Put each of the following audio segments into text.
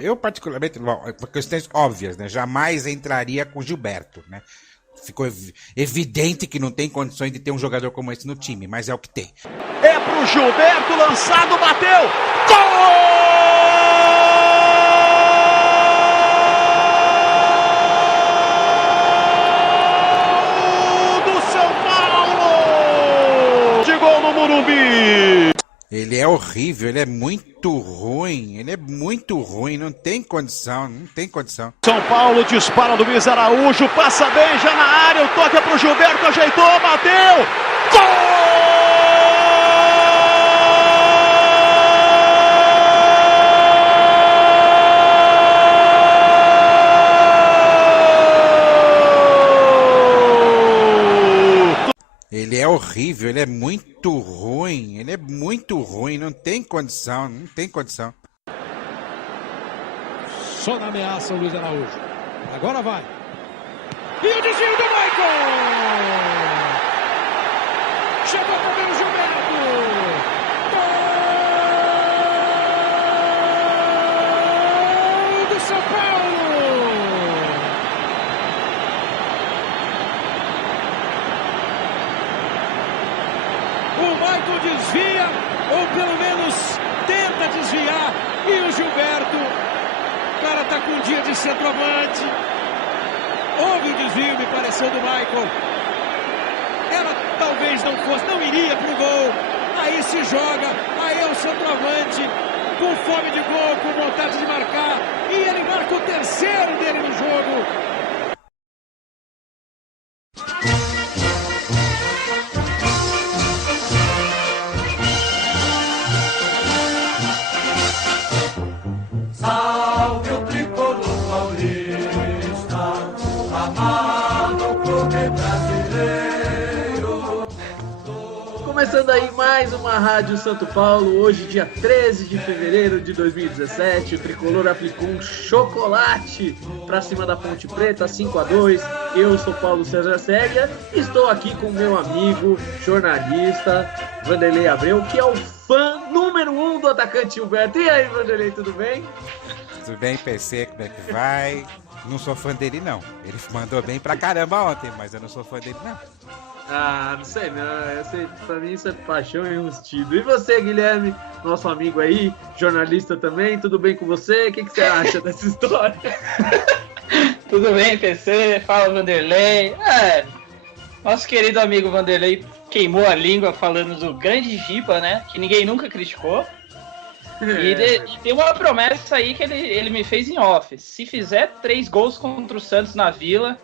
Eu, particularmente, bom, por questões óbvias, né? Jamais entraria com o Gilberto, né? Ficou evidente que não tem condições de ter um jogador como esse no time, mas é o que tem. É pro Gilberto, lançado, bateu! Gol do São Paulo! De gol no Morumbi! Ele é horrível, ele é muito ruim, não tem condição, não tem condição. São Paulo dispara do Luiz Araújo, passa bem já na área, o toque é pro Gilberto, ajeitou, bateu! Gol! Ele é horrível, ele é muito ruim, não tem condição, não tem condição. Só na ameaça o Luiz Araújo. Agora vai. E o desvio do Michael! Chegou com o Gilberto! Gol do São Paulo! O Michael desvia, ou pelo menos tenta desviar, e o Gilberto, o cara tá com um dia de centroavante. Houve o desvio, me pareceu, do Michael. Ela talvez não fosse, não iria pro gol. Aí se joga, aí é o centroavante, com fome de gol, com vontade de marcar. E ele marca o terceiro dele no jogo. Salve o tricolor paulista, amado clube brasileiro. Começando aí mais uma Rádio Santo Paulo, hoje dia 13 de fevereiro de 2017, o Tricolor aplicou um chocolate pra cima da Ponte Preta, 5-2, eu sou Paulo César Séguia, estou aqui com meu amigo, jornalista, Vanderlei Abreu, que é o fã número 1 do atacante Gilberto. E aí, Vanderlei, tudo bem? Tudo bem, PC, como é que vai? Não sou fã dele, não. Ele mandou bem pra caramba ontem, mas eu não sou fã dele, não. Ah, não sei não, pra mim isso é paixão enrustido. E você, Guilherme, nosso amigo aí, jornalista também, tudo bem com você? O que você acha dessa história? Tudo bem, PC? Fala, Vanderlei. Nosso querido amigo Vanderlei queimou a língua falando do grande Giba, né? Que ninguém nunca criticou. E tem uma promessa aí que ele me fez em off. Se fizer 3 gols contra o Santos na Vila,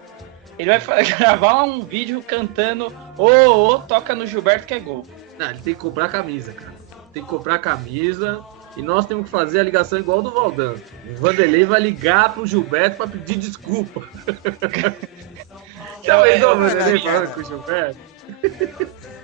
ele vai gravar um vídeo cantando toca no Gilberto que é gol. Não, ele tem que comprar camisa, cara. Tem que comprar camisa e nós temos que fazer a ligação igual do Valdão. O Vanderlei vai ligar pro Gilberto pra pedir desculpa. Já pensou o Vanderlei falando com o Gilberto?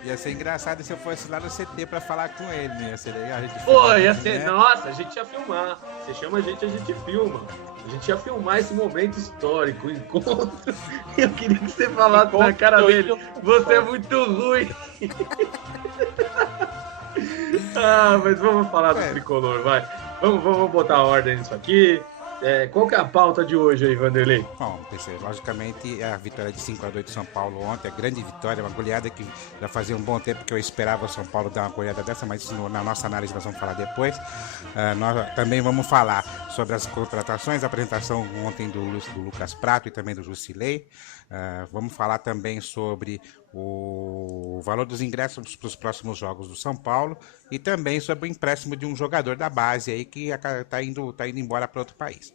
Ia ser engraçado se eu fosse lá no CT pra falar com ele, né? Ia ser legal a gente Pô, filmar, ia ser, né? nossa, a gente ia filmar. Você chama a gente filma. A gente ia filmar esse momento histórico, o encontro. Eu queria que você falasse na cara dele. Você é muito ruim. Mas vamos falar do tricolor, vai. Vamos botar a ordem nisso aqui. Qual que é a pauta de hoje aí, Vanderlei? Bom, PC, logicamente é a vitória de 5-2 de São Paulo ontem, a grande vitória, uma goleada que já fazia um bom tempo que eu esperava o São Paulo dar uma goleada dessa, mas isso na nossa análise nós vamos falar depois. Nós também vamos falar sobre as contratações, a apresentação ontem do Lucas Prato e também do Jusilei. Vamos falar também sobre o valor dos ingressos para os próximos jogos do São Paulo e também sobre o empréstimo de um jogador da base aí que está indo embora para outro país.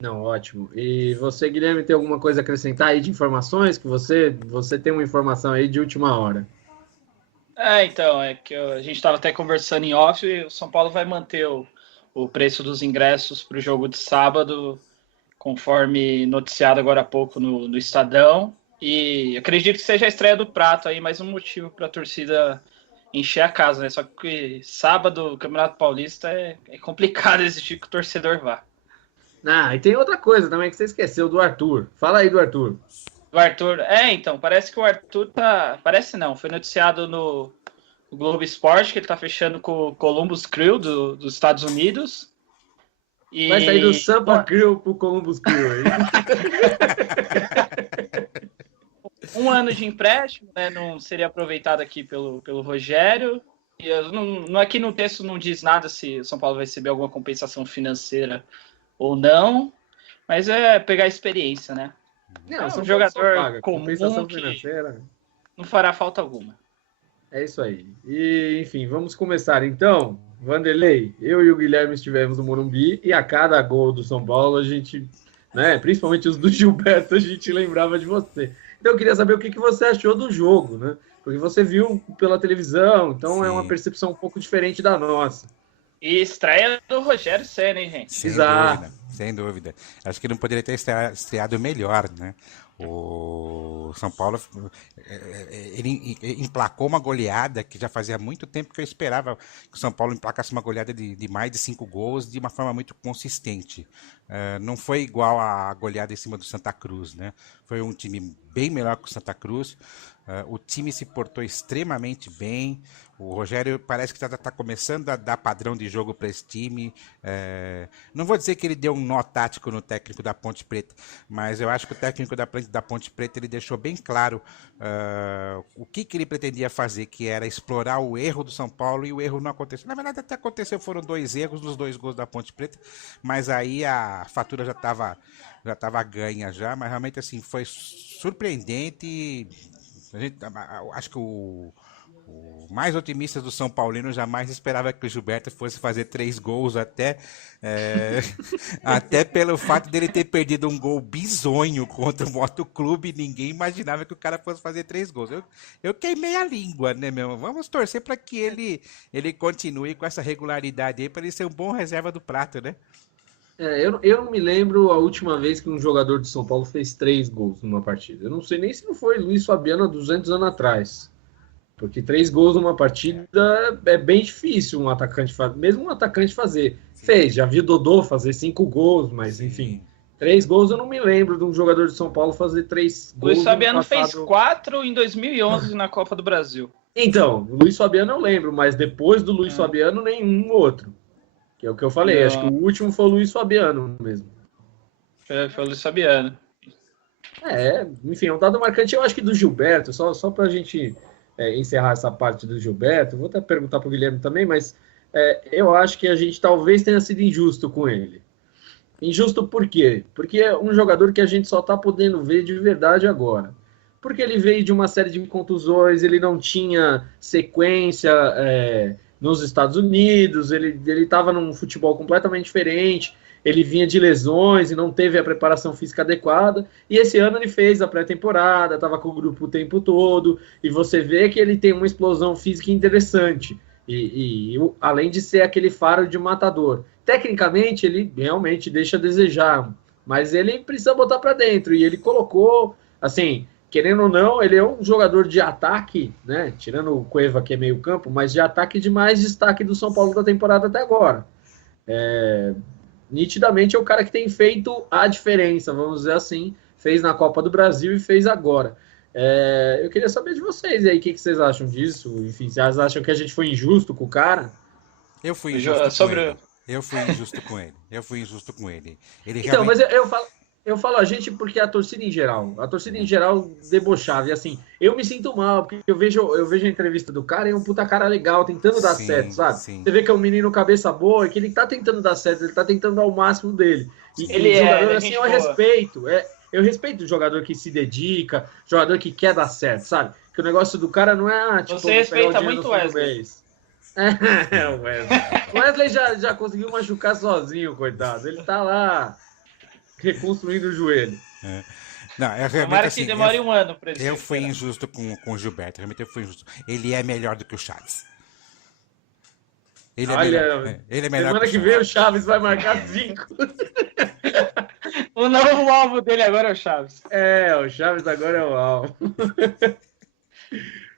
Não, ótimo. E você, Guilherme, tem alguma coisa a acrescentar aí de informações? Que você tem uma informação aí de última hora. Então, é que a gente estava até conversando em off e o São Paulo vai manter o preço dos ingressos para o jogo de sábado, conforme noticiado agora há pouco no Estadão. E acredito que seja a estreia do Prato aí, mais um motivo para a torcida encher a casa, né? Só que sábado, o Campeonato Paulista é complicado exigir que o torcedor vá. E tem outra coisa também que você esqueceu, do Arthur. Fala aí do Arthur. O Arthur, então, parece que o Arthur tá... Parece não, foi noticiado no Globo Esporte que ele tá fechando com o Columbus Crew dos Estados Unidos. Vai sair do Sampa Crew pro Columbus Crew aí. Um ano de empréstimo, né? Não seria aproveitado aqui pelo Rogério. E aqui no texto não diz nada se o São Paulo vai receber alguma compensação financeira ou não. Mas é pegar experiência, né? Não, um jogador comum compensação que financeira. não fará falta alguma. É isso aí. E, enfim, vamos começar então. Vanderlei, eu e o Guilherme estivemos no Morumbi e a cada gol do São Paulo a gente, né, principalmente os do Gilberto, a gente lembrava de você. Então eu queria saber o que você achou do jogo, né? Porque você viu pela televisão, então Sim. É uma percepção um pouco diferente da nossa. E estreia do Rogério Ceni, hein, gente? Sem dúvida. Acho que não poderia ter estreado melhor, né? O São Paulo, ele emplacou uma goleada que já fazia muito tempo que eu esperava que o São Paulo emplacasse uma goleada de mais de 5 gols de uma forma muito consistente. Não foi igual a goleada em cima do Santa Cruz, né? Foi um time bem melhor que o Santa Cruz. O time se portou extremamente bem. O Rogério parece que está começando a dar padrão de jogo para esse time. Não vou dizer que ele deu um nó tático no técnico da Ponte Preta, mas eu acho que o técnico da Ponte Preta ele deixou bem claro o que ele pretendia fazer, que era explorar o erro do São Paulo, e o erro não aconteceu. Na verdade, até aconteceu, foram 2 erros nos 2 gols da Ponte Preta, mas aí a fatura já estava ganha já, mas realmente assim foi surpreendente. Acho que o mais otimista do São Paulino jamais esperava que o Gilberto fosse fazer 3 gols, até pelo fato dele ter perdido um gol bizonho contra o Motoclube. Ninguém imaginava que o cara fosse fazer 3 gols. Eu queimei a língua, né, meu? Vamos torcer para que ele continue com essa regularidade aí, para ele ser um bom reserva do Prato, né? Eu não me lembro a última vez que um jogador de São Paulo fez 3 gols numa partida. Eu não sei nem se não foi Luiz Fabiano há 200 anos atrás. Porque 3 gols numa partida é bem difícil um atacante fazer. Mesmo um atacante fazer. Sim. Fez, já vi Dodô fazer 5 gols, mas sim. Enfim. 3 gols eu não me lembro de um jogador de São Paulo fazer 3 gols. Luiz Fabiano fez 4 em 2011 na Copa do Brasil. Então, o Luiz Fabiano eu lembro, mas depois do Luiz Fabiano, nenhum outro. Que é o que eu falei, acho que o último foi o Luiz Fabiano mesmo. Foi o Luiz Fabiano. Enfim, um dado marcante, eu acho que do Gilberto, só pra gente encerrar essa parte do Gilberto, vou até perguntar pro Guilherme também, mas eu acho que a gente talvez tenha sido injusto com ele. Injusto por quê? Porque é um jogador que a gente só tá podendo ver de verdade agora. Porque ele veio de uma série de contusões, ele não tinha sequência nos Estados Unidos, ele estava num futebol completamente diferente, ele vinha de lesões e não teve a preparação física adequada, e esse ano ele fez a pré-temporada, estava com o grupo o tempo todo, e você vê que ele tem uma explosão física interessante, e além de ser aquele faro de matador. Tecnicamente, ele realmente deixa a desejar, mas ele precisa botar para dentro, e ele colocou, assim... Querendo ou não, ele é um jogador de ataque, né? Tirando o Cueva, que é meio campo, mas de ataque de mais destaque do São Paulo da temporada até agora. Nitidamente é o cara que tem feito a diferença, vamos dizer assim. Fez na Copa do Brasil e fez agora. Eu queria saber de vocês aí, o que vocês acham disso? Enfim, vocês acham que a gente foi injusto com o cara? Eu fui injusto com ele. Eu fui injusto com ele. Então, mas eu falo a gente porque a torcida em geral debochava. E assim, eu me sinto mal, porque eu vejo a entrevista do cara e é um puta cara legal, tentando dar certo, sabe? Sim. Você vê que é um menino cabeça boa e que ele tá tentando dar certo, ele tá tentando dar o máximo dele. E ele jogador assim, eu respeito. Eu respeito o jogador que se dedica, jogador que quer dar certo, sabe? Que o negócio do cara não é tipo... Você respeita muito o Wesley. O Wesley já conseguiu machucar sozinho, coitado. Ele tá lá... reconstruindo o joelho. Não, tomara que demore um ano para ele. Eu fui injusto com o Gilberto, realmente eu fui injusto. Ele é melhor do que o Chaves. Ele é melhor. Semana que vem o Chaves vai marcar 5. O novo alvo dele agora é o Chaves. O Chaves agora é o alvo.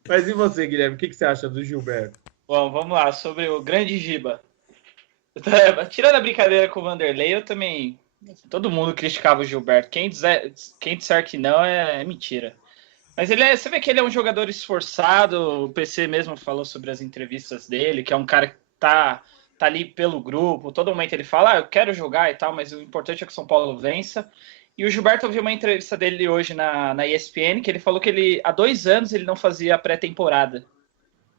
Mas e você, Guilherme? O que você acha do Gilberto? Bom, vamos lá, sobre o grande Giba. Tirando a brincadeira com o Vanderlei, eu também... Todo mundo criticava o Gilberto. Quem disser que não é mentira. Mas você vê que ele é um jogador esforçado. O PC mesmo falou sobre as entrevistas dele, que é um cara que tá tá ali pelo grupo, todo momento ele fala, eu quero jogar e tal, mas o importante é que o São Paulo vença. E o Gilberto, eu vi uma entrevista dele hoje na ESPN, que ele falou que há 2 anos ele não fazia pré-temporada.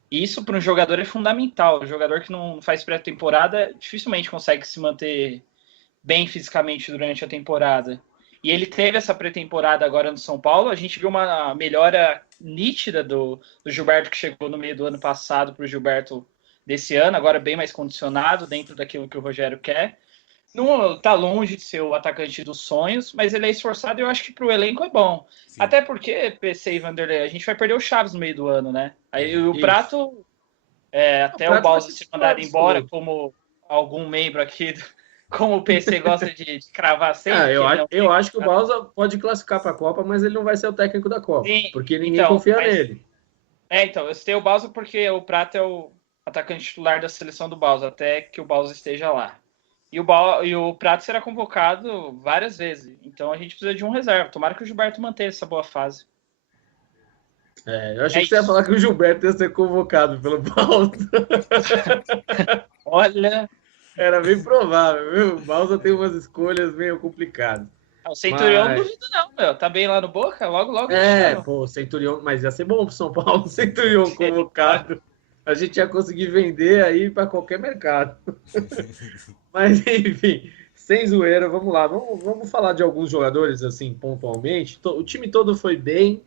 E isso para um jogador é fundamental. O jogador que não faz pré-temporada dificilmente consegue se manter bem fisicamente durante a temporada. E ele teve essa pré-temporada agora no São Paulo. A gente viu uma melhora nítida do Gilberto, que chegou no meio do ano passado, para o Gilberto desse ano, agora bem mais condicionado dentro daquilo que o Rogério quer. Não tá longe de ser o atacante dos sonhos, mas ele é esforçado e eu acho que pro elenco é bom. Sim. Até porque, PC e Vanderlei, a gente vai perder o Chaves no meio do ano, né? Aí o Prato, até o Balsa ser mandado embora, como algum membro aqui, como o PC gosta de cravar sempre. Eu acho que o Balsa pode classificar para a Copa, mas ele não vai ser o técnico da Copa, sim, porque ninguém confia nele. Então, eu citei o Balsa porque o Prato é o atacante titular da seleção do Balsa, até que o Balsa esteja lá. E o Prato será convocado várias vezes. Então a gente precisa de um reserva. Tomara que o Gilberto mantenha essa boa fase. Eu achei que você ia falar que o Gilberto ia ser convocado pelo Balsa. Olha... Era bem provável, viu? O Balsa tem umas escolhas meio complicadas. O Centurião não duvido não, meu. Tá bem lá no Boca? Logo. O Centurião... Mas ia ser bom pro São Paulo, o Centurião convocado. A gente ia conseguir vender aí para qualquer mercado. Mas, enfim, sem zoeira, vamos lá. Vamos falar de alguns jogadores, assim, pontualmente. O time todo foi bem,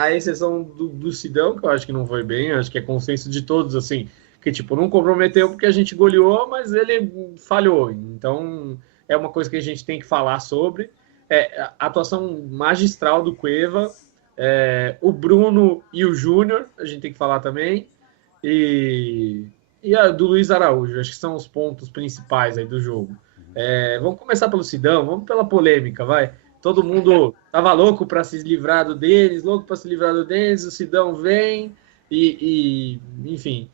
a exceção do Sidão, que eu acho que não foi bem. Acho que é consenso de todos, assim, que, tipo, não comprometeu porque a gente goleou, mas ele falhou. Então, é uma coisa que a gente tem que falar sobre. A atuação magistral do Cueva, o Bruno e o Júnior, a gente tem que falar também. E a do Luiz Araújo, acho que são os pontos principais aí do jogo. Vamos começar pelo Sidão, vamos pela polêmica, vai. Todo mundo tava louco para se livrar do Denis, o Sidão vem enfim,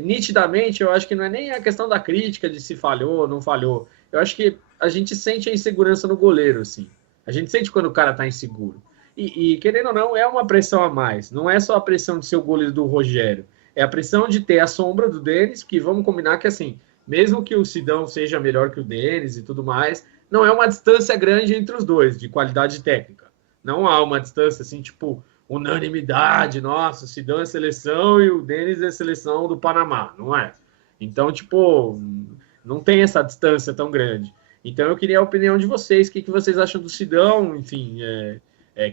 nitidamente eu acho que não é nem a questão da crítica de se falhou ou não falhou. Eu acho que a gente sente a insegurança no goleiro, assim. A gente sente quando o cara tá inseguro. E querendo ou não, é uma pressão a mais. Não é só a pressão de ser o goleiro do Rogério. É a pressão de ter a sombra do Denis, que vamos combinar que, assim, mesmo que o Sidão seja melhor que o Denis e tudo mais, não é uma distância grande entre os dois, de qualidade técnica. Não há uma distância, assim, tipo, unanimidade, nossa, o Sidão é seleção e o Denis é seleção do Panamá, não é? Então, tipo, não tem essa distância tão grande. Então, eu queria a opinião de vocês, o que vocês acham do Sidão, enfim...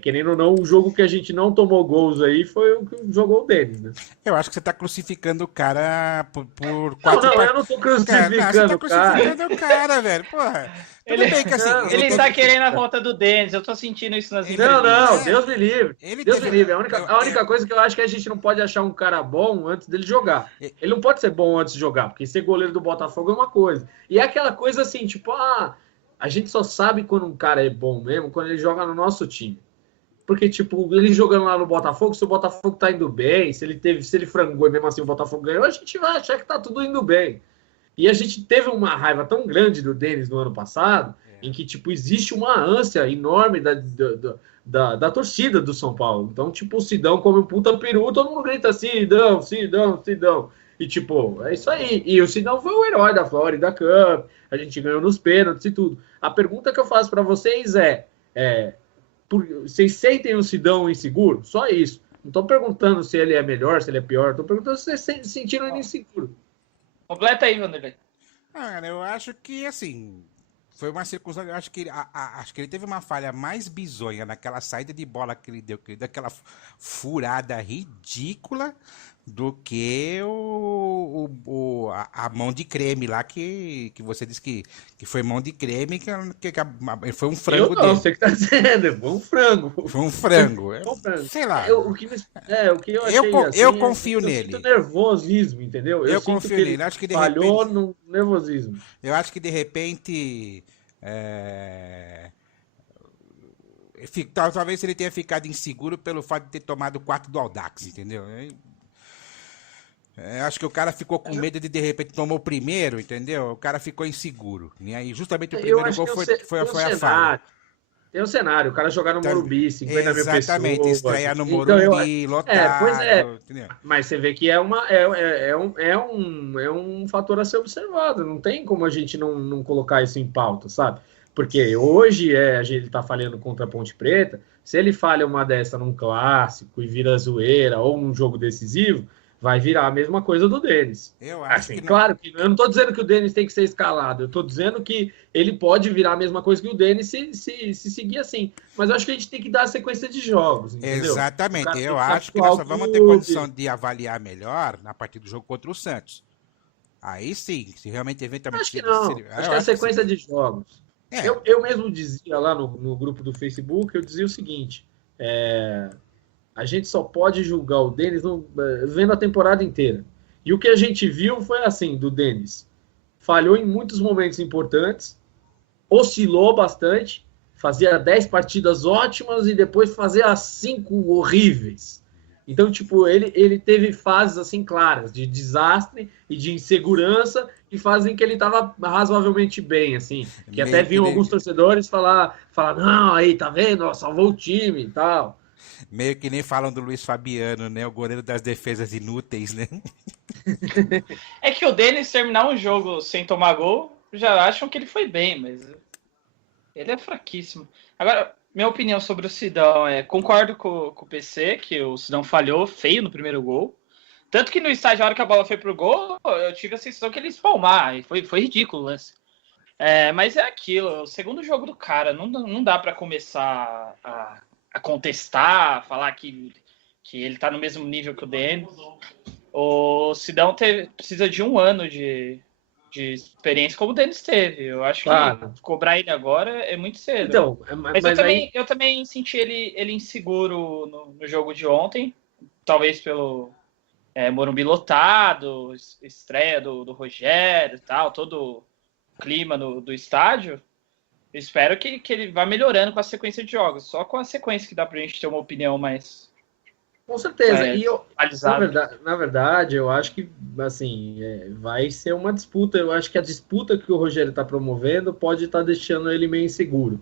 querendo ou não, o jogo que a gente não tomou gols aí foi o que jogou o Denis, né? Eu acho que você tá crucificando o cara por 4 eu não tô crucificando o cara. Você tá crucificando o cara, velho. Porra. Ele tá querendo a volta do Denis, eu tô sentindo isso nas entrevistas. Não, Deus me livre. Deus me livre. A única coisa que eu acho que a gente não pode achar um cara bom antes dele jogar. Ele não pode ser bom antes de jogar, porque ser goleiro do Botafogo é uma coisa. E é aquela coisa assim, tipo, a gente só sabe quando um cara é bom mesmo quando ele joga no nosso time. Porque, tipo, ele jogando lá no Botafogo, se o Botafogo tá indo bem, se ele frangou e mesmo assim o Botafogo ganhou, a gente vai achar que tá tudo indo bem. E a gente teve uma raiva tão grande do Denis no ano passado, em que, tipo, existe uma ânsia enorme da torcida do São Paulo. Então, tipo, o Sidão come um puta peru, todo mundo grita Sidão. E, tipo, é isso aí. E o Sidão foi o herói da Florida Cup, a gente ganhou nos pênaltis e tudo. A pergunta que eu faço para vocês vocês sentem o Sidão inseguro? Só isso. Não estou perguntando se ele é melhor, se ele é pior. Estou perguntando se vocês sentiram ele inseguro. Completa aí, Vanderlei. Cara, eu acho que, assim, foi uma circunstância... Acho que ele teve uma falha mais bizonha naquela saída de bola que ele deu aquela furada ridícula, do que a mão de creme lá que você disse que foi mão de creme, que foi um frango dele. Você que tá dizendo, foi um frango. Foi um frango. Sei lá. O que eu achei eu confio nele. Eu nervosismo, entendeu? Eu confio nele. Acho que de falhou no nervosismo. Eu acho que de repente... talvez ele tenha ficado inseguro pelo fato de ter tomado 4 do Audax, entendeu? Acho que o cara ficou com medo de repente tomou o primeiro, entendeu? O cara ficou inseguro. E aí, justamente o primeiro gol foi a falha. Tem o cenário, o cara jogar no Morumbi, 50 mil pessoas. Exatamente, estrear no Então, Morumbi, lotado. pois é. Entendeu? Mas você vê que é um fator a ser observado. Não tem como a gente não colocar isso em pauta, sabe? Porque hoje a gente tá falhando contra a Ponte Preta. Se ele falha uma dessa num clássico e vira zoeira ou num jogo decisivo, vai virar a mesma coisa do Denis. Eu acho Assim, que não. claro que eu não estou dizendo que o Denis tem que ser escalado, eu estou dizendo que ele pode virar a mesma coisa que o Denis se seguir assim. Mas eu acho que a gente tem que dar a sequência de jogos, entendeu? Exatamente, eu tem acho que nós só atuar o vamos ter clube. condição de avaliar melhor na partir do jogo contra o Santos. Aí sim, se realmente eventualmente... Acho que não, acho que é a sequência de jogos. É. Eu mesmo dizia lá no grupo do Facebook, eu dizia o seguinte, a gente só pode julgar o Denis vendo a temporada inteira. E o que a gente viu foi assim, do Denis. Falhou em muitos momentos importantes, oscilou bastante, fazia 10 partidas ótimas e depois fazia 5 horríveis. Então, tipo, ele teve fases assim claras de desastre e de insegurança e fazem que ele estava razoavelmente bem, assim. Que até vinham alguns torcedores falar, não, aí, tá vendo? Ó, salvou o time e tal. Meio que nem falam do Luiz Fabiano, né? O goleiro das defesas inúteis, né? É que o Denis terminar um jogo sem tomar gol, já acham que ele foi bem, mas ele é fraquíssimo. Agora, minha opinião sobre o Sidão concordo com o PC, que o Sidão falhou feio no primeiro gol. Tanto que no estádio, a hora que a bola foi pro gol, eu tive a sensação que ele ia espalmar, e foi ridículo o lance. Mas é aquilo, o segundo jogo do cara, não dá para começar a contestar, falar que ele tá no mesmo nível que o Denis. O Sidão precisa de um ano de experiência como o Denis teve. Eu acho que cobrar ele agora é muito cedo. Então, mas eu também senti ele inseguro no jogo de ontem, talvez pelo Morumbi lotado, estreia do Rogério e tal, todo o clima do estádio. Eu espero que ele vá melhorando com a sequência de jogos. Só com a sequência que dá pra gente ter uma opinião mais... Com certeza. Na verdade, eu acho que assim, vai ser uma disputa. Eu acho que a disputa que o Rogério está promovendo pode estar deixando ele meio inseguro.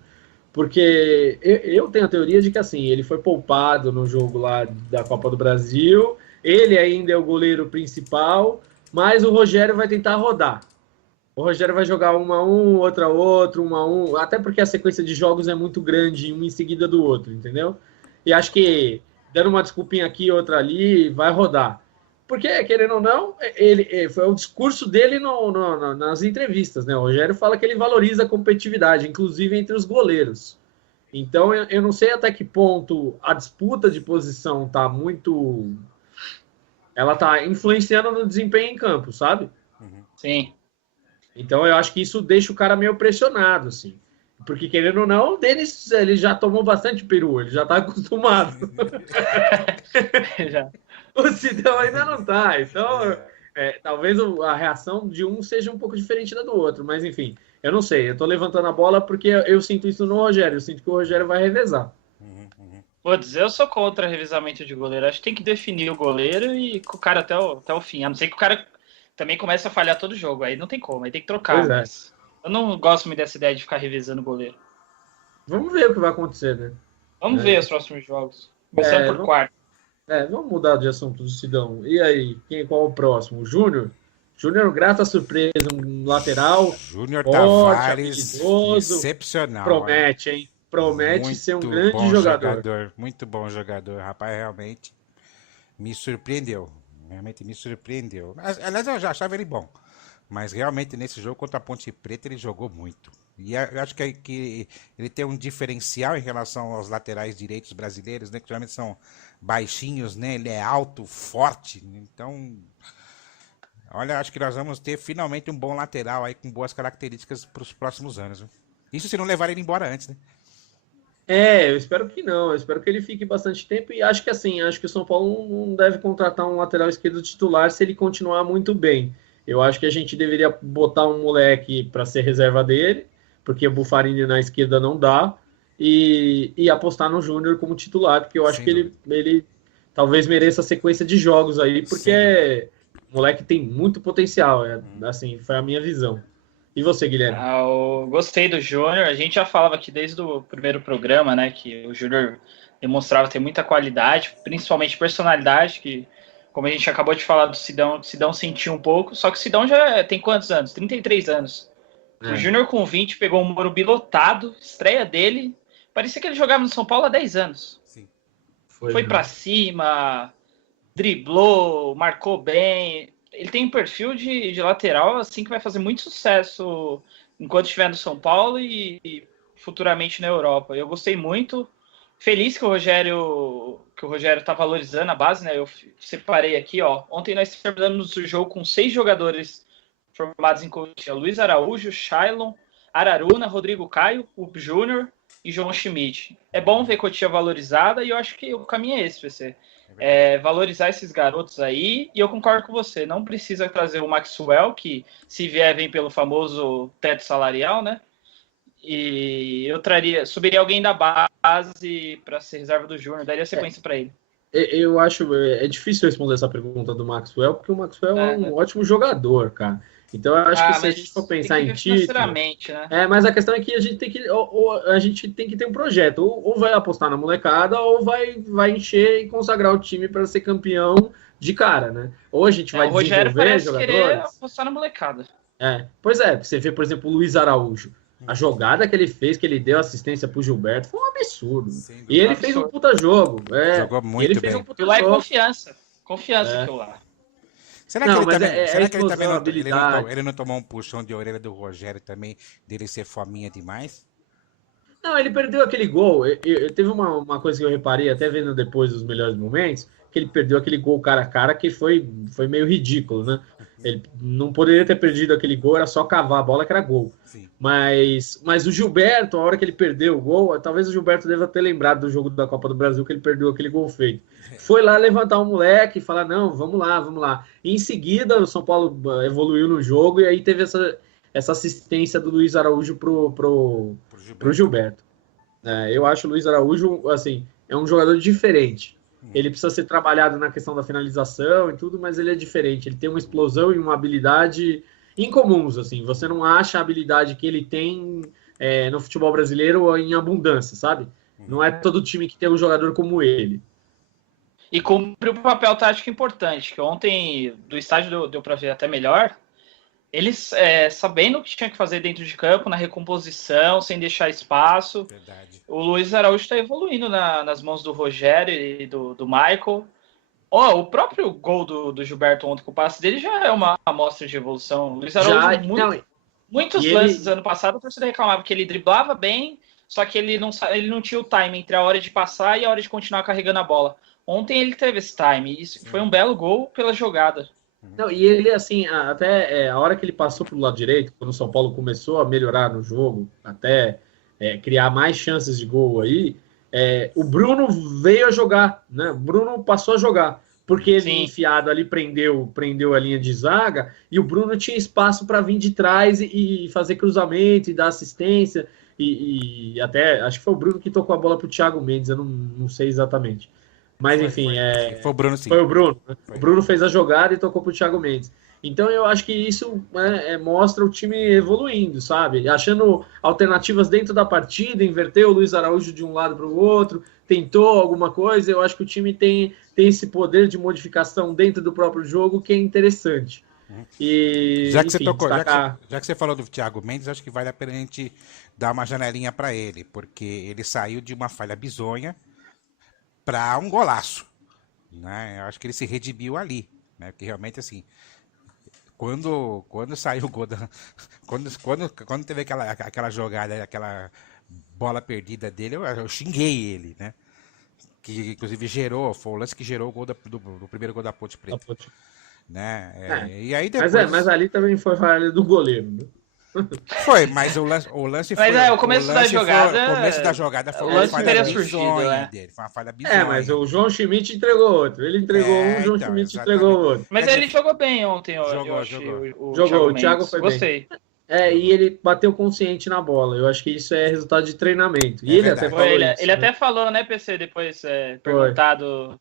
Porque eu tenho a teoria de que assim, ele foi poupado no jogo lá da Copa do Brasil, ele ainda é o goleiro principal, mas o Rogério vai tentar rodar. O Rogério vai jogar 1-1, outra outro, 1-1, até porque a sequência de jogos é muito grande, um em seguida do outro, entendeu? E acho que dando uma desculpinha aqui, outra ali, vai rodar. Porque, querendo ou não, foi o discurso dele nas entrevistas, né? O Rogério fala que ele valoriza a competitividade, inclusive entre os goleiros. Então, eu não sei até que ponto a disputa de posição tá muito... Ela tá influenciando no desempenho em campo, sabe? Sim. Então, eu acho que isso deixa o cara meio pressionado, assim. Porque, querendo ou não, o Denis, ele já tomou bastante peru, ele já está acostumado. Já. O Sidão ainda não está. Então, talvez a reação de um seja um pouco diferente da do outro. Mas, enfim, eu não sei. Eu estou levantando a bola porque eu sinto isso no Rogério. Eu sinto que o Rogério vai revezar. Vou dizer, eu sou contra revezamento de goleiro. Acho que tem que definir o goleiro e com o cara até o fim. A não ser que o cara também comece a falhar todo jogo. Aí não tem como, aí tem que trocar. Pois mas... Eu não gosto muito dessa ideia de ficar revezando o goleiro. Vamos ver o que vai acontecer, né? Vamos ver os próximos jogos. Começando por quarto. Vamos mudar de assunto do Sidão. E aí, qual é o próximo? O Júnior? Júnior, grata surpresa, um lateral. Júnior Tavares, habilidoso, excepcional. Promete, hein? Promete muito ser um grande jogador. Muito bom jogador, rapaz, realmente me surpreendeu. Realmente me surpreendeu. Aliás, eu já achava ele bom. Mas realmente nesse jogo contra a Ponte Preta ele jogou muito. E eu acho que ele tem um diferencial em relação aos laterais direitos brasileiros, né? Que geralmente são baixinhos, né? Ele é alto, forte. Então, olha, acho que nós vamos ter finalmente um bom lateral aí com boas características para os próximos anos. Viu? Isso se não levar ele embora antes, né? Eu espero que não. Eu espero que ele fique bastante tempo. E acho que o São Paulo não deve contratar um lateral esquerdo titular se ele continuar muito bem. Eu acho que a gente deveria botar um moleque para ser reserva dele, porque o Buffarini na esquerda não dá, e apostar no Júnior como titular, porque eu acho que ele talvez mereça a sequência de jogos aí, porque o moleque tem muito potencial, assim, foi a minha visão. E você, Guilherme? Eu gostei do Júnior. A gente já falava aqui desde o primeiro programa, né, que o Júnior demonstrava ter muita qualidade, principalmente personalidade, que, como a gente acabou de falar do Sidão, o Sidão sentiu um pouco, só que o Sidão já tem quantos anos? 33 anos. O Júnior com 20 pegou um Morumbi lotado, estreia dele, parecia que ele jogava no São Paulo há 10 anos. Sim. Foi pra cima, driblou, marcou bem. Ele tem um perfil de lateral assim que vai fazer muito sucesso enquanto estiver no São Paulo e futuramente na Europa. Eu gostei muito. Feliz que o Rogério tá valorizando a base, né? Eu separei aqui, ó. Ontem nós terminamos o jogo com 6 jogadores formados em Cotia: Luiz Araújo, Shailon, Araruna, Rodrigo Caio, o Júnior e João Schmidt. É bom ver Cotia valorizada e eu acho que o caminho é esse, PC. Valorizar esses garotos aí, e eu concordo com você, não precisa trazer o Maxwell, que se vier vem pelo famoso teto salarial, né? E eu subiria alguém da base para ser reserva do Júnior, daria sequência para ele. Eu acho, difícil responder essa pergunta do Maxwell, porque o Maxwell é um ótimo jogador, cara. Então eu acho que se a gente for pensar em título, né? Mas a questão é que a gente tem que ter um projeto, ou vai apostar na molecada, ou vai encher e consagrar o time para ser campeão de cara, né? Ou a gente vai desenvolver jogadores. Querer apostar na molecada. Pois é, você vê, por exemplo, o Luiz Araújo. A jogada que ele fez, que ele deu assistência pro Gilberto, foi um absurdo. Sim, e ele fez um puta jogo. Jogou muito ele fez bem. Um puta lá jogo. É confiança. Confiança aquilo lá. Será que ele também não tomou um puxão de orelha do Rogério também, dele ser fominha demais? Não, ele perdeu aquele gol. Teve uma coisa que eu reparei, até vendo depois os melhores momentos, que ele perdeu aquele gol cara a cara, que foi meio ridículo, né? Ele não poderia ter perdido aquele gol, era só cavar a bola que era gol. Sim. Mas o Gilberto, a hora que ele perdeu o gol, talvez o Gilberto deva ter lembrado do jogo da Copa do Brasil, que ele perdeu aquele gol feito. Foi lá levantar o moleque e falar, não, vamos lá. E em seguida, o São Paulo evoluiu no jogo e aí teve essa assistência do Luiz Araújo pro Gilberto. Eu acho o Luiz Araújo, assim, é um jogador diferente. Ele precisa ser trabalhado na questão da finalização e tudo, mas ele é diferente. Ele tem uma explosão e uma habilidade incomuns, assim. Você não acha a habilidade que ele tem no futebol brasileiro em abundância, sabe? Não é todo time que tem um jogador como ele. E cumpre um papel tático importante, que ontem do estádio deu para ver até melhor. Eles sabendo o que tinha que fazer dentro de campo, na recomposição, sem deixar espaço. Verdade. O Luiz Araújo está evoluindo nas mãos do Rogério e do Michael. O próprio gol do Gilberto ontem com o passe dele já é uma amostra de evolução. O Luiz Araújo, muitos lances ano passado, a torcida reclamava que ele driblava bem, só que ele não tinha o time entre a hora de passar e a hora de continuar carregando a bola. Ontem ele teve esse time, isso foi um belo gol pela jogada. Não, e ele, assim, até a hora que ele passou pro lado direito, quando o São Paulo começou a melhorar no jogo, até criar mais chances de gol aí, o Bruno veio a jogar, né? O Bruno passou a jogar, porque ele enfiado ali prendeu a linha de zaga, e o Bruno tinha espaço para vir de trás e fazer cruzamento e dar assistência, e até, acho que foi o Bruno que tocou a bola pro Thiago Mendes, eu não sei exatamente. Mas, enfim, foi o Bruno, sim. Foi o Bruno. Né? O Bruno fez a jogada e tocou pro Thiago Mendes. Então, eu acho que isso mostra o time evoluindo, sabe? Achando alternativas dentro da partida, inverteu o Luiz Araújo de um lado para o outro, tentou alguma coisa. Eu acho que o time tem esse poder de modificação dentro do próprio jogo que é interessante. E, já que você falou do Thiago Mendes, acho que vale a pena a gente dar uma janelinha para ele, porque ele saiu de uma falha bizonha para um golaço, né? Eu acho que ele se redimiu ali, né? Porque realmente, assim, quando saiu o gol quando teve aquela jogada, aquela bola perdida dele, eu xinguei ele, né? Que inclusive foi o lance que gerou o gol do primeiro gol da Ponte Preta, né? E aí depois... mas ali também foi falha do goleiro, né? Foi, mas o lance foi... Mas o começo da jogada... O começo da jogada foi uma falha bizonha dele. Foi uma falha bizonha. Mas o João Schmidt entregou outro. Ele entregou o João Schmidt entregou outro. Mas ele jogou bem ontem, Jogou, o Thiago foi Gostei. bem. E ele bateu consciente na bola. Eu acho que isso é resultado de treinamento. E ele até falou isso. Ele até falou, né, PC, depois perguntado...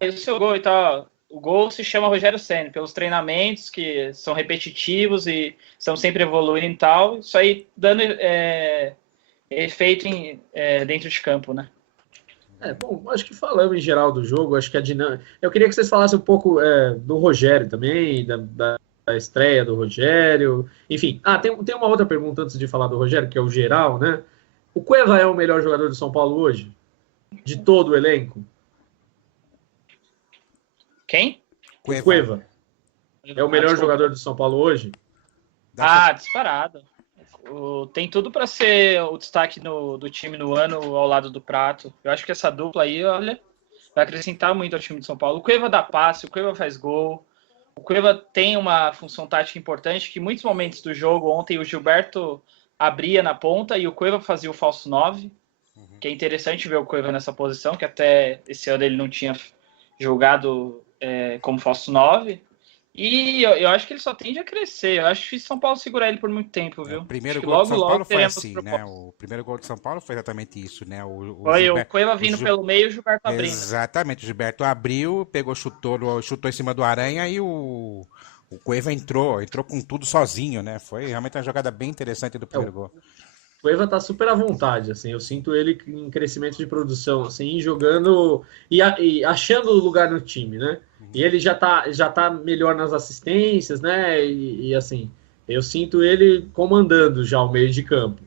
e o seu gol e tal... o gol se chama Rogério Ceni, pelos treinamentos que são repetitivos e estão sempre evoluindo e tal. Isso aí dando efeito dentro de campo, né? Bom, acho que falamos em geral do jogo, acho que a dinâmica... Eu queria que vocês falassem um pouco do Rogério também, da estreia do Rogério, enfim. Tem uma outra pergunta antes de falar do Rogério, que é o geral, né? O Cueva é o melhor jogador do São Paulo hoje? De todo o elenco? Quem? Cueva. É o melhor jogador do São Paulo hoje? Disparado. Tem tudo para ser o destaque do time no ano ao lado do Prato. Eu acho que essa dupla aí, olha, vai acrescentar muito ao time de São Paulo. O Cueva dá passe, o Cueva faz gol. O Cueva tem uma função tática importante, que em muitos momentos do jogo, ontem o Gilberto abria na ponta e o Cueva fazia o falso 9, que é interessante ver o Cueva nessa posição, que até esse ano ele não tinha jogado como falso 9. E eu acho que ele só tende a crescer. Eu acho difícil São Paulo segurar ele por muito tempo, viu? O primeiro gol gol de São Paulo foi assim, né? O primeiro gol de São Paulo foi exatamente isso, né? O Cueva vindo pelo meio e o Gilberto abrindo. Exatamente, o Gilberto abriu, chutou em cima do Aranha e o Cueva entrou com tudo sozinho, né? Foi realmente uma jogada bem interessante do primeiro gol. O Cueva tá super à vontade, assim, eu sinto ele em crescimento de produção, assim, jogando e achando lugar no time, né? E ele já tá melhor nas assistências, né? E assim, eu sinto ele comandando já o meio de campo.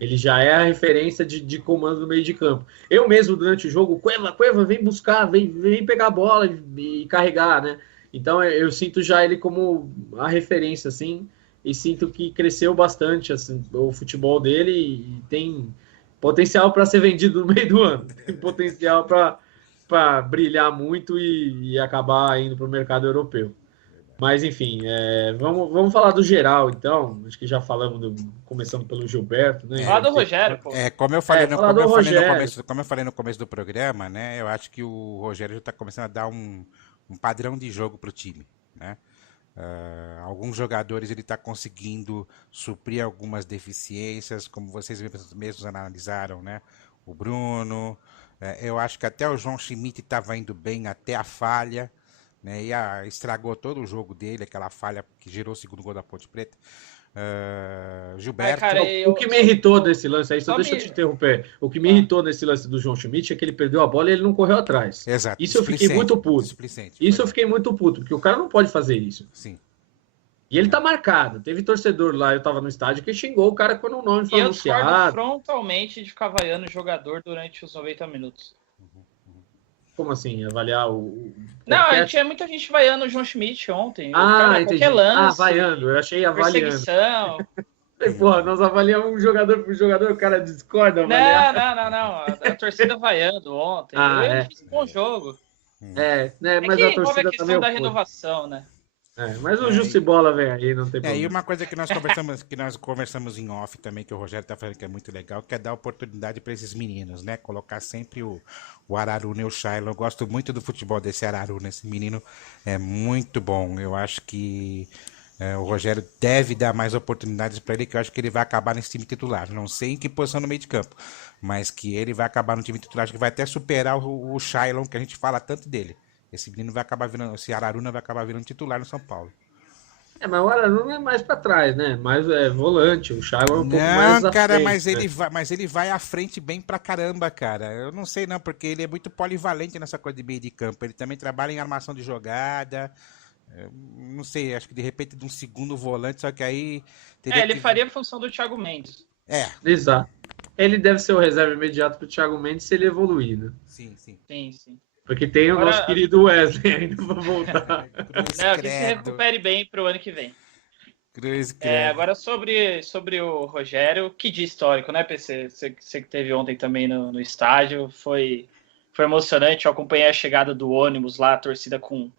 Ele já é a referência de comando do meio de campo. Eu mesmo, durante o jogo, Cueva, vem buscar, vem pegar a bola e carregar, né? Então eu sinto já ele como a referência, assim, e sinto que cresceu bastante assim, o futebol dele e tem potencial para ser vendido no meio do ano. Tem potencial para brilhar muito e acabar indo para o mercado europeu. Mas, enfim, vamos falar do geral, então. Acho que já falamos, começando pelo Gilberto, né? Fala do Rogério, pô. Como eu falei no começo do programa, né? Eu acho que o Rogério já está começando a dar um padrão de jogo para o time, né? Alguns jogadores ele está conseguindo suprir algumas deficiências, como vocês mesmos analisaram, né? O Bruno, eu acho que até o João Schmidt estava indo bem até a falha, né? E estragou todo o jogo dele, aquela falha que gerou o segundo gol da Ponte Preta. Gilberto. Cara, o que me irritou desse lance aí, deixa eu te interromper. O que me irritou nesse lance do João Schmidt é que ele perdeu a bola e ele não correu atrás. Exato. Isso eu fiquei muito puto. Eu fiquei muito puto, porque o cara não pode fazer isso. Sim. E ele tá marcado. Teve torcedor lá, eu tava no estádio, que xingou o cara quando o nome foi anunciado. E eu discordo frontalmente de ficar vaiando o jogador durante os 90 minutos. Como assim? Avaliar o... Não, tinha muita gente vaiando o João Schmidt ontem. Entendi. Qualquer lance. Vaiando. Eu achei avaliando. Perseguição. Porra, nós avaliamos um jogador por jogador, o cara discorda. Não. A torcida vaiando ontem. Eu fiz um bom jogo. Mas a torcida a questão da renovação, né? Mas o Justibola vem aí, não tem problema. E uma coisa que nós conversamos em off também, que o Rogério tá falando que é muito legal, que é dar oportunidade para esses meninos, né? Colocar sempre o Araruna e o Shailon. Eu gosto muito do futebol desse Araruna, esse menino é muito bom. Eu acho que o Rogério deve dar mais oportunidades para ele, que eu acho que ele vai acabar nesse time titular. Não sei em que posição no meio de campo, mas que ele vai acabar no time titular, acho que vai até superar o Shailon, que a gente fala tanto dele. Esse menino vai acabar virando, esse Araruna vai acabar virando titular no São Paulo. Mas o Araruna é mais para trás, né? Mais volante, o Shailon é um pouco mais à cara, frente, mas ele vai à frente bem pra caramba, cara. Eu não sei não, porque ele é muito polivalente nessa coisa de meio de campo. Ele também trabalha em armação de jogada. Não sei, acho que de repente de um segundo volante, só que aí... Ele faria a função do Thiago Mendes. Exato. Ele deve ser o reserva imediato pro Thiago Mendes se ele evoluir, né? Sim. Porque tem o nosso querido Wesley ainda pra voltar. Que se recupere bem pro ano que vem. Agora sobre o Rogério, que dia histórico, né, PC? Você que teve ontem também no estádio, foi emocionante. Eu acompanhei a chegada do ônibus lá, a torcida com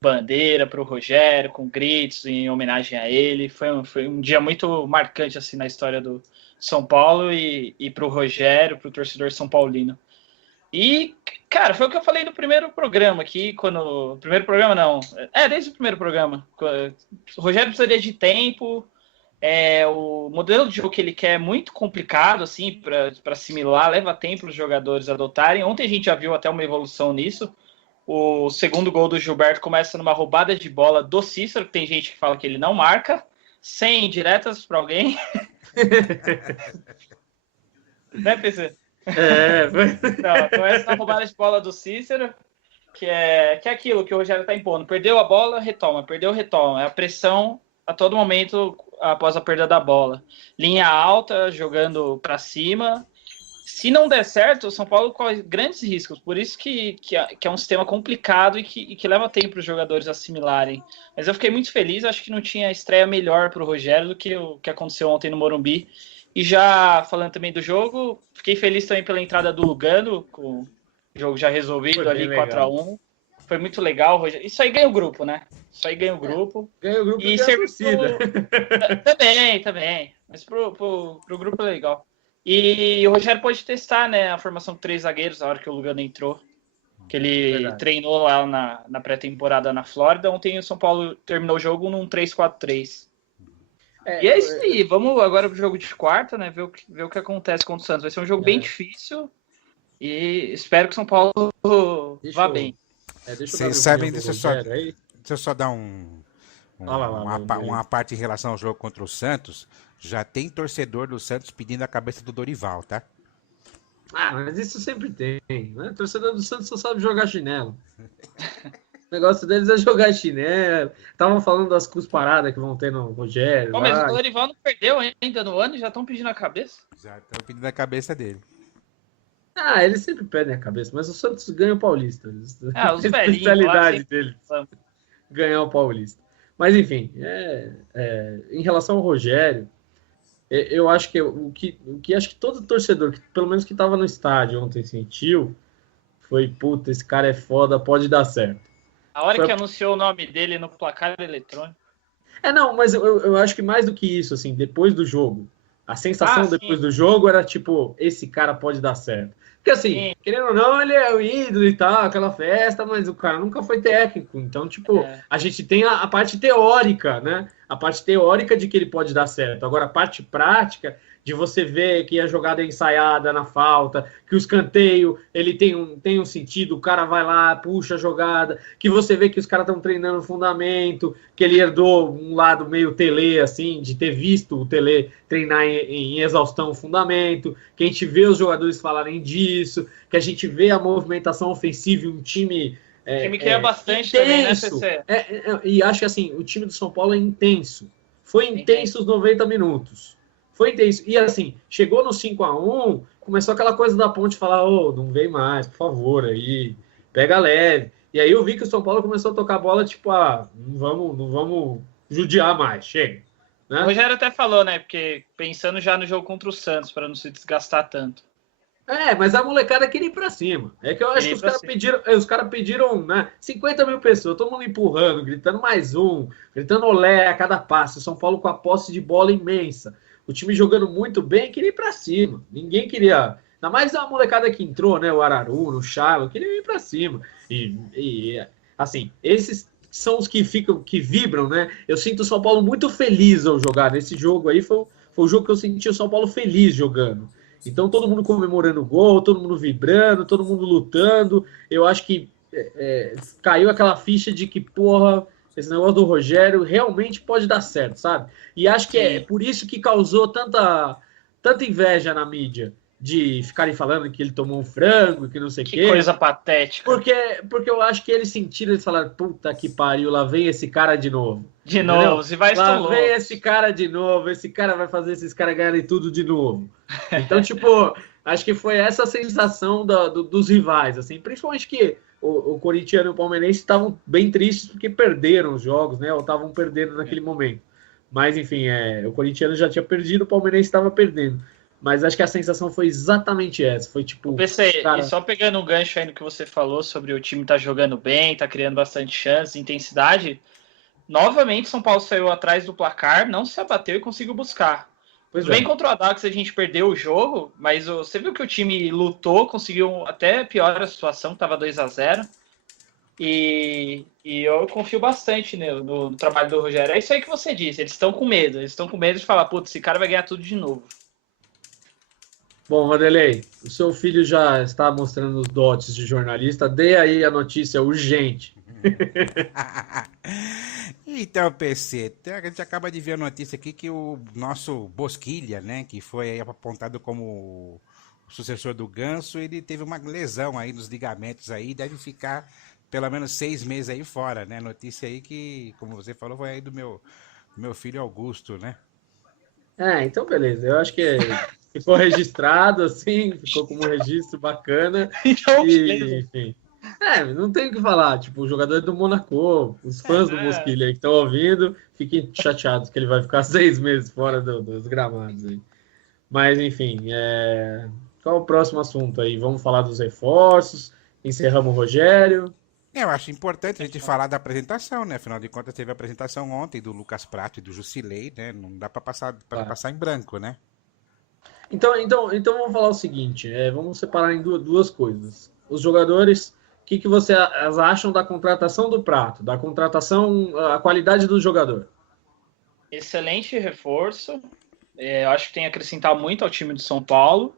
bandeira pro Rogério, com gritos em homenagem a ele. Foi um dia muito marcante assim na história do São Paulo e pro Rogério, pro torcedor são paulino. E, cara, foi o que eu falei no primeiro programa aqui, primeiro programa não, desde o primeiro programa. O Rogério precisaria de tempo, o modelo de jogo que ele quer é muito complicado, assim, para assimilar, leva tempo os jogadores adotarem. Ontem a gente já viu até uma evolução nisso. O segundo gol do Gilberto começa numa roubada de bola do Cícero, que tem gente que fala que ele não marca, sem indiretas para alguém. Né, PC? Não, começa na roubada de bola do Cícero, que é aquilo que o Rogério está impondo. Perdeu a bola, retoma. Perdeu, retoma. É a pressão a todo momento após a perda da bola. Linha alta, jogando para cima. Se não der certo, o São Paulo corre grandes riscos. Por isso que é um sistema complicado e que leva tempo para os jogadores assimilarem. Mas eu fiquei muito feliz. Acho que não tinha estreia melhor para o Rogério do que o que aconteceu ontem no Morumbi. E já falando também do jogo, fiquei feliz também pela entrada do Lugano, com o jogo já resolvido ali 4-1. Foi muito legal, Rogério. Isso aí ganha o grupo, né? Isso aí ganha o grupo. Ganha o grupo e a torcida. Também. Mas pro grupo é legal. E o Rogério pode testar, né, a formação com 3 zagueiros na hora que o Lugano entrou. Que ele treinou lá na pré-temporada na Flórida. Ontem o São Paulo terminou o jogo num 3-4-3. E é isso aí. Vamos agora pro jogo de quarta, né? Ver o que acontece contra o Santos. Vai ser um jogo bem difícil. E espero que o São Paulo vá bem. Vocês sabem, deixa eu só dar uma parte em relação ao jogo contra o Santos. Já tem torcedor do Santos pedindo a cabeça do Dorival, tá? Mas isso sempre tem, né? O torcedor do Santos só sabe jogar chinelo. O negócio deles é jogar chinelo. Estavam falando das cusparadas que vão ter no Rogério. Mas o Dorival não perdeu ainda no ano e já estão pedindo a cabeça? Já estão pedindo a cabeça dele. Eles sempre pedem a cabeça, mas o Santos ganha o Paulista. Os a velhinhos. especialidade deles. Ganhar o Paulista. Mas, enfim, em relação ao Rogério, eu acho que o que acho que todo torcedor, pelo menos que estava no estádio ontem, sentiu, foi, puta, esse cara é foda, pode dar certo. A hora que anunciou o nome dele no placar eletrônico. Não, mas eu acho que mais do que isso, assim, depois do jogo, a sensação depois do jogo era tipo, esse cara pode dar certo. Porque assim, querendo ou não, ele é o ídolo e tal, aquela festa, mas o cara nunca foi técnico. Então, tipo, a gente tem a parte teórica, né? A parte teórica de que ele pode dar certo. Agora, a parte prática de você ver que a jogada é ensaiada na falta, que o escanteio ele tem um sentido, o cara vai lá, puxa a jogada, que você vê que os caras estão treinando o fundamento, que ele herdou um lado meio Tele, assim, de ter visto o Tele treinar em exaustão o fundamento, que a gente vê os jogadores falarem disso, que a gente vê a movimentação ofensiva e um time... me cria bastante intenso, também, né, PC? E acho que assim, o time do São Paulo é intenso. Foi intenso os 90 minutos. Foi intenso. E assim, chegou no 5-1, começou aquela coisa da Ponte falar, não vem mais, por favor, aí, pega leve. E aí eu vi que o São Paulo começou a tocar a bola, tipo, não vamos judiar mais, chega. Né? O Rogério até falou, né, porque pensando já no jogo contra o Santos, para não se desgastar tanto. Mas a molecada queria ir pra cima. É que eu acho que os caras pediram, né, 50 mil pessoas, todo mundo empurrando, gritando mais um, gritando olé a cada passo. O São Paulo com a posse de bola imensa. O time jogando muito bem, queria ir pra cima. Ninguém queria... Ainda mais a molecada que entrou, né? O Araújo, o Charlo, queria ir pra cima. E assim, esses são os que vibram, né? Eu sinto o São Paulo muito feliz ao jogar. Nesse jogo aí foi o jogo que eu senti o São Paulo feliz jogando. Então todo mundo comemorando o gol, todo mundo vibrando, todo mundo lutando. Eu acho que caiu aquela ficha de que, porra... Esse negócio do Rogério realmente pode dar certo, sabe? E acho que é por isso que causou tanta inveja na mídia, de ficarem falando que ele tomou um frango, que não sei o quê. Que coisa patética. Porque eu acho que eles sentiram, eles falaram, puta que pariu, lá vem esse cara de novo. De novo, se vai estar louco. Lá vem esse cara de novo, esse cara vai fazer esses caras ganharem tudo de novo. Então, tipo, acho que foi essa a sensação dos rivais, assim, principalmente que o corintiano e o palmeirense estavam bem tristes porque perderam os jogos, né? Ou estavam perdendo naquele momento. Mas, enfim, o corintiano já tinha perdido, o palmeirense estava perdendo. Mas acho que a sensação foi exatamente essa. Foi tipo... PC, e só pegando um gancho aí no que você falou sobre o time tá jogando bem, tá criando bastante chance, intensidade. Novamente, São Paulo saiu atrás do placar, não se abateu e conseguiu buscar. Bem contra o Audax a gente perdeu o jogo, mas você viu que o time lutou, conseguiu até piorar a situação, estava 2-0. E eu confio bastante no trabalho do Rogério. É isso aí que você disse, eles estão com medo. Eles estão com medo de falar, putz, esse cara vai ganhar tudo de novo. Bom, Vanderlei, o seu filho já está mostrando os dotes de jornalista. Dê aí a notícia urgente. Então, PC, a gente acaba de ver a notícia aqui que o nosso Bosquilha, né, que foi aí apontado como o sucessor do Ganso, ele teve uma lesão aí nos ligamentos aí, deve ficar pelo menos 6 meses aí fora, né? Notícia aí que, como você falou, foi aí do meu filho Augusto, né? Então beleza. Eu acho que ficou registrado, assim, ficou como um registro bacana. Então, E, enfim. Não tem o que falar. Tipo, o jogador do Monaco, os fãs do Bosquilha aí que estão ouvindo, fiquem chateados que ele vai ficar 6 meses fora dos gramados aí. Mas, enfim, qual o próximo assunto aí? Vamos falar dos reforços, encerramos o Rogério. Eu acho importante a gente falar da apresentação, né? Afinal de contas, teve a apresentação ontem do Lucas Prato e do Jusilei, né? Não dá para passar em branco, né? Então vamos falar o seguinte, vamos separar em duas coisas. Os jogadores, o que vocês acham da contratação do Prato, da contratação, a qualidade do jogador? Excelente reforço. Eu acho que tem a acrescentar muito ao time do São Paulo.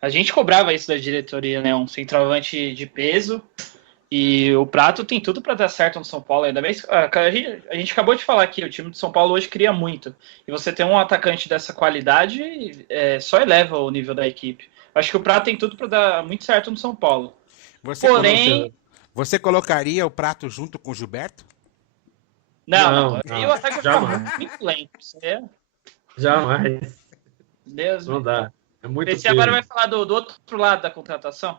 A gente cobrava isso da diretoria, né? Um centroavante de peso. E o Prato tem tudo para dar certo no São Paulo. Ainda bem, a gente acabou de falar aqui, o time do São Paulo hoje cria muito. E você ter um atacante dessa qualidade só eleva o nível da equipe. Acho que o Prato tem tudo para dar muito certo no São Paulo. Você colocaria o Prato junto com o Gilberto? Não. E o ataque vai ficar muito lento. Jamais. Deus não dá. É muito Esse agora vai falar do outro lado da contratação.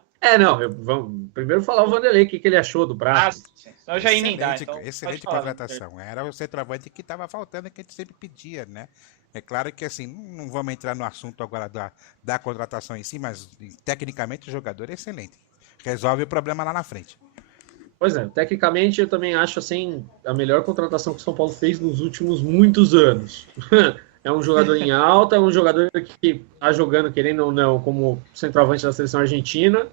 Vamos primeiro falar o Vanderlei, o que ele achou do Prato. Eu já ia emendar. Excelente contratação. Era o centroavante que estava faltando, que a gente sempre pedia, né? É claro que, assim, não vamos entrar no assunto agora da contratação em si, mas tecnicamente o jogador é excelente. Resolve o problema lá na frente. Pois é, tecnicamente eu também acho, assim, a melhor contratação que o São Paulo fez nos últimos muitos anos. É um jogador em alta, é um jogador que está jogando, querendo ou não, como centroavante da seleção argentina.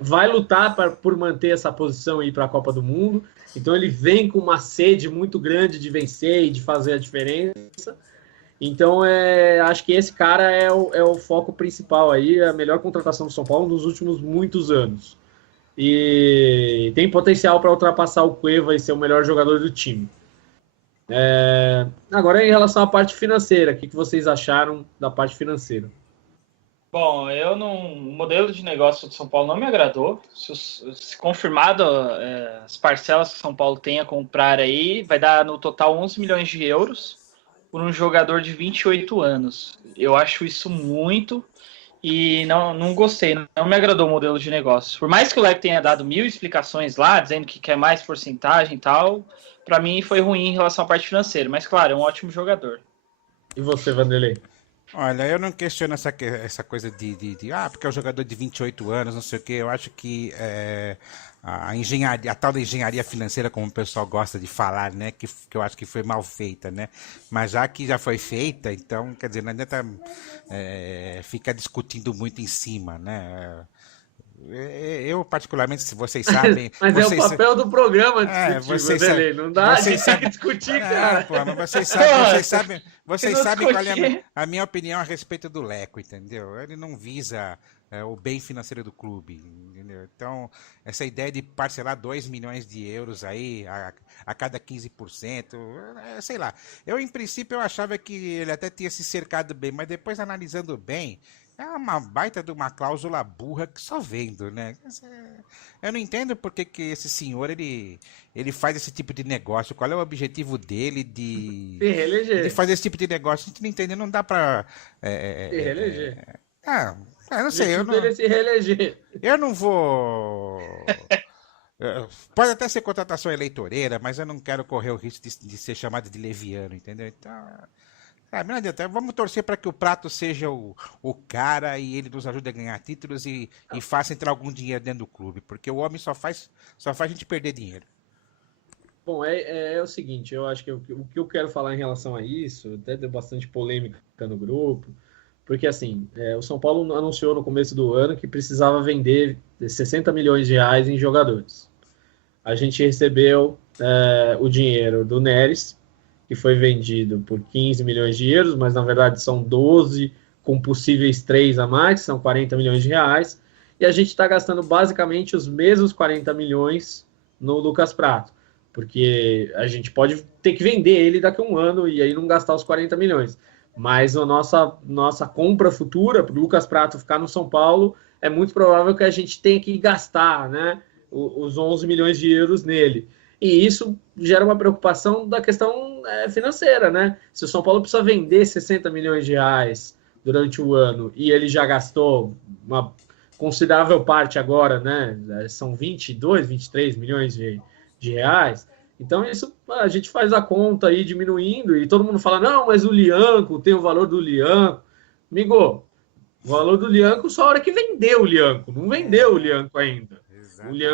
Vai lutar por manter essa posição aí para a Copa do Mundo. Então ele vem com uma sede muito grande de vencer e de fazer a diferença. Então acho que esse cara é o foco principal aí, a melhor contratação do São Paulo nos últimos muitos anos. E tem potencial para ultrapassar o Cueva e ser o melhor jogador do time. Agora, em relação à parte financeira, o que vocês acharam da parte financeira? Bom, o modelo de negócio do São Paulo não me agradou. Se confirmado as parcelas que o São Paulo tem a comprar aí, vai dar no total 11 milhões de euros por um jogador de 28 anos. Eu acho isso muito e não gostei, não me agradou o modelo de negócio. Por mais que o Leco tenha dado 1000 explicações lá, dizendo que quer mais porcentagem e tal, para mim foi ruim em relação à parte financeira. Mas, claro, é um ótimo jogador. E você, Vanderlei? Olha, eu não questiono essa coisa porque é um jogador de 28 anos, não sei o quê. Eu acho que a engenharia, a tal da engenharia financeira, como o pessoal gosta de falar, né, que eu acho que foi mal feita, né? Mas já que já foi feita, então, quer dizer, não adianta ficar discutindo muito em cima, né? Eu, particularmente, se vocês sabem... Mas vocês, é o papel do programa discutir, Vanderlei. Não dá, a gente tem que discutir, cara. Pô, mas vocês sabem qual é a minha opinião a respeito do Leco, entendeu? Ele não visa o bem financeiro do clube, entendeu? Então, essa ideia de parcelar 2 milhões de euros aí a cada 15%, sei lá. Eu, em princípio, eu achava que ele até tinha se cercado bem, mas depois, analisando bem, é uma baita de uma cláusula burra que só vendo, né? Eu não entendo por que esse senhor, ele faz esse tipo de negócio. Qual é o objetivo dele de fazer esse tipo de negócio? A gente não entende, não dá pra... se reeleger. Eu não sei. Se reeleger. Eu não vou... Pode até ser contratação eleitoreira, mas eu não quero correr o risco de ser chamado de leviano, entendeu? Então... não adianta. Vamos torcer para que o Prato seja o cara e ele nos ajude a ganhar títulos e faça entrar algum dinheiro dentro do clube, porque o homem só faz a gente perder dinheiro. Bom, é o seguinte, eu acho que o que eu quero falar em relação a isso, até deu bastante polêmica no grupo, porque assim, o São Paulo anunciou no começo do ano que precisava vender 60 milhões de reais em jogadores. A gente recebeu o dinheiro do Neres, que foi vendido por 15 milhões de euros, mas na verdade são 12 com possíveis 3 a mais, que são 40 milhões de reais, e a gente está gastando basicamente os mesmos 40 milhões no Lucas Prato, porque a gente pode ter que vender ele daqui a um ano e aí não gastar os 40 milhões. Mas a nossa compra futura para o Lucas Prato ficar no São Paulo, é muito provável que a gente tenha que gastar, né, os 11 milhões de euros nele. E isso gera uma preocupação da questão financeira, né? Se o São Paulo precisa vender 60 milhões de reais durante o ano e ele já gastou uma considerável parte agora, né? São 22, 23 milhões de reais. Então, isso a gente faz a conta aí diminuindo e todo mundo fala, não, mas o Lianco tem o valor do Lianco. Amigo, o valor do Lianco só a hora que vendeu o Lianco. Não vendeu o Lianco ainda. Exatamente.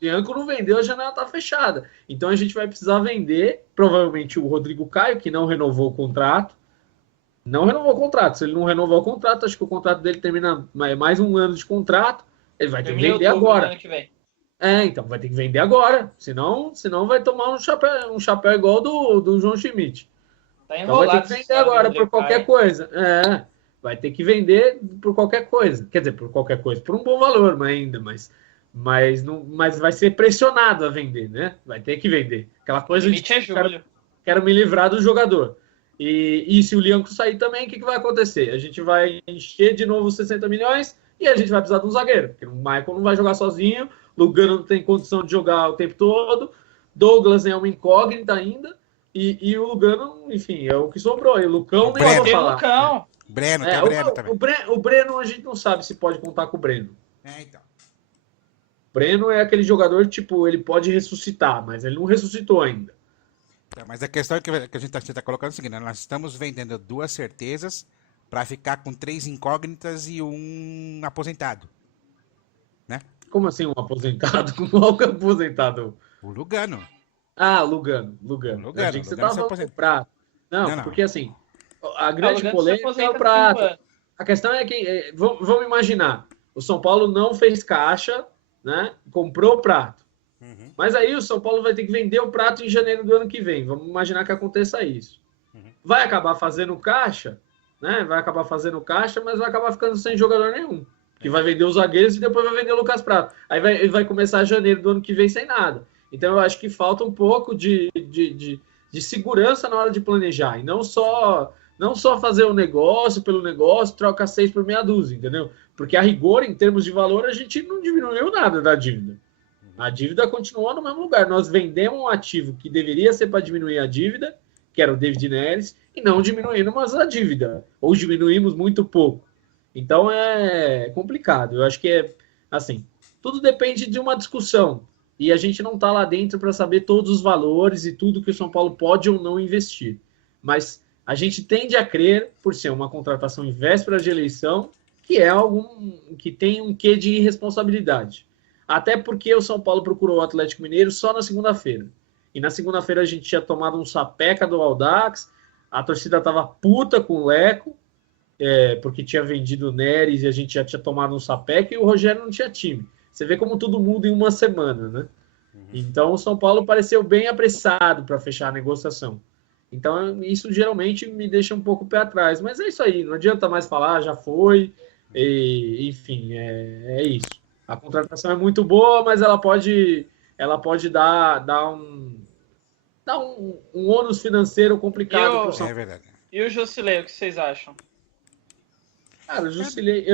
O Lianco não vendeu, a janela está fechada. Então, a gente vai precisar vender, provavelmente, o Rodrigo Caio, que não renovou o contrato. Não renovou o contrato. Se ele não renovar o contrato, acho que o contrato dele termina mais um ano de contrato. Ele vai ter que vender agora. Então, vai ter que vender agora. Senão vai tomar um chapéu igual do João Schmidt. Então vai ter que vender agora por qualquer coisa. Vai ter que vender por qualquer coisa. Quer dizer, por qualquer coisa. Por um bom valor ainda, mas vai ser pressionado a vender, né? Vai ter que vender. Aquela coisa de quero me livrar do jogador. E se o Lianco sair também, o que vai acontecer? A gente vai encher de novo os 60 milhões e a gente vai precisar de um zagueiro. Porque o Michael não vai jogar sozinho, Lugano não tem condição de jogar o tempo todo, Douglas é uma incógnita ainda, e o Lugano, enfim, é o que sobrou. E o Lucão nem vou falar. Lucão. Breno, tem o Breno também. O Breno, a gente não sabe se pode contar com o Breno. Então. O Breno é aquele jogador, tipo, ele pode ressuscitar, mas ele não ressuscitou ainda. Mas a questão que a gente está colocando é o seguinte, né? Nós estamos vendendo 2 certezas para ficar com 3 incógnitas e um aposentado, né? Como assim um aposentado? Qual que é aposentado? O Lugano. Ah, Lugano. Eu achei que você estava falando do Prato. Não, porque assim, a grande polêmica é o Prato. A questão é que, vamos imaginar, o São Paulo não fez caixa, né? Comprou o Prato. Mas aí o São Paulo vai ter que vender o Prato em janeiro do ano que vem. Vamos imaginar que aconteça isso. Vai acabar fazendo caixa, né? Vai acabar fazendo caixa, mas vai acabar ficando sem jogador nenhum. Que vai vender os zagueiros e depois vai vender o Lucas Prato. Aí ele vai começar janeiro do ano que vem sem nada. Então eu acho que falta um pouco de segurança na hora de planejar. E não só fazer o negócio pelo negócio, troca 6 por meia dúzia, entendeu? Porque a rigor, em termos de valor, a gente não diminuiu nada da dívida. A dívida continuou no mesmo lugar. Nós vendemos um ativo que deveria ser para diminuir a dívida, que era o David Neres, e não diminuímos a dívida. Ou diminuímos muito pouco. Então é complicado. Eu acho que assim, tudo depende de uma discussão. E a gente não está lá dentro para saber todos os valores e tudo que o São Paulo pode ou não investir. Mas a gente tende a crer, por ser uma contratação em véspera de eleição, que é que tem um quê de irresponsabilidade. Até porque o São Paulo procurou o Atlético Mineiro só na segunda-feira. E na segunda-feira a gente tinha tomado um sapeca do Audax, a torcida estava puta com o Leco, porque tinha vendido o Neres e a gente já tinha tomado um sapeca e o Rogério não tinha time. Você vê como tudo muda em uma semana, né? Então o São Paulo pareceu bem apressado para fechar a negociação. Então isso geralmente me deixa um pouco pé atrás. Mas é isso aí, não adianta mais falar, já foi. Enfim, é isso. A contratação é muito boa, mas ela pode dar um ônus financeiro complicado. É verdade. E o Jusilei, o que vocês acham? Cara, o Jusilei...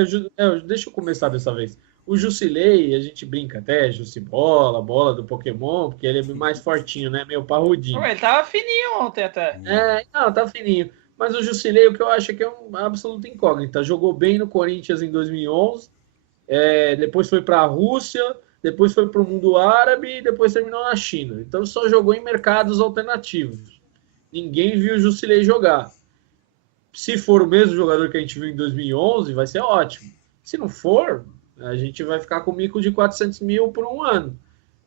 deixa eu começar dessa vez. O Jusilei, a gente brinca até, Jusibola, bola do Pokémon, porque ele é mais fortinho, né? Meio parrudinho. Ele tava fininho ontem até. Tá fininho. Mas o Jusilei, o que eu acho é que é uma absoluta incógnita. Jogou bem no Corinthians em 2011, depois foi para a Rússia, depois foi para o mundo árabe e depois terminou na China. Então só jogou em mercados alternativos. Ninguém viu o Jusilei jogar. Se for o mesmo jogador que a gente viu em 2011, vai ser ótimo. Se não for, a gente vai ficar com mico de 400 mil por um ano.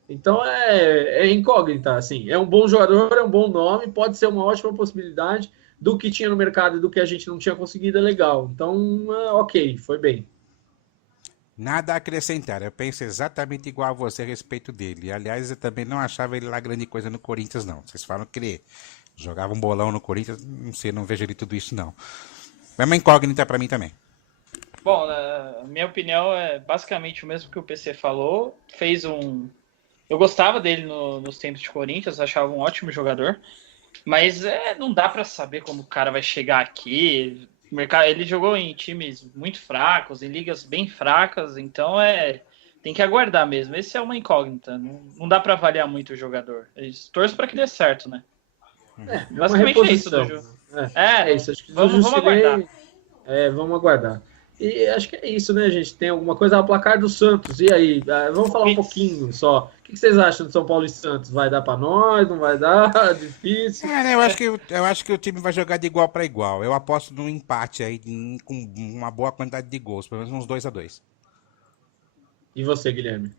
Então é incógnita. Assim. É um bom jogador, é um bom nome, pode ser uma ótima possibilidade. Do que tinha no mercado e do que a gente não tinha conseguido é legal. Então, ok, foi bem. Nada a acrescentar, eu penso exatamente igual a você a respeito dele. Aliás, eu também não achava ele lá grande coisa no Corinthians, não. Vocês falam que ele jogava um bolão no Corinthians, não sei, não vejo ele tudo isso, não. É uma incógnita para mim também. Bom, na minha opinião é basicamente o mesmo que o PC falou. Eu gostava dele nos tempos de Corinthians, achava um ótimo jogador. Mas não dá para saber como o cara vai chegar aqui. Ele jogou em times muito fracos, em ligas bem fracas, então tem que aguardar mesmo. Esse é uma incógnita, não dá para avaliar muito o jogador. Torço para que dê certo, né? Basicamente é isso do jogo. É isso, acho que vamos aguardar. Vamos aguardar. E acho que é isso, né, gente? Tem alguma coisa ao placar do Santos. E aí? Vamos falar um pouquinho só. O que vocês acham do São Paulo e Santos? Vai dar para nós? Não vai dar? Difícil? Eu acho que o time vai jogar de igual para igual. Eu aposto num empate aí com uma boa quantidade de gols, pelo menos uns 2-2. E você, Guilherme?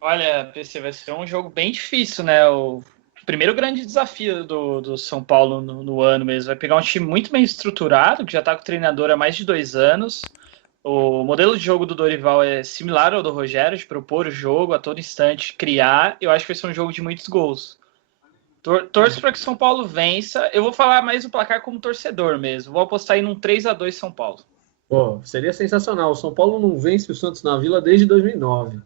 Olha, PC, vai ser um jogo bem difícil, né? O primeiro grande desafio do São Paulo no ano mesmo. Vai pegar um time muito bem estruturado, que já está com o treinador há mais de 2 anos. O modelo de jogo do Dorival é similar ao do Rogério, de propor o jogo a todo instante, criar. Eu acho que vai ser um jogo de muitos gols. Torço para que o São Paulo vença. Eu vou falar mais o placar como torcedor mesmo. Vou apostar aí num 3-2 São Paulo. Pô, seria sensacional. O São Paulo não vence o Santos na Vila desde 2009.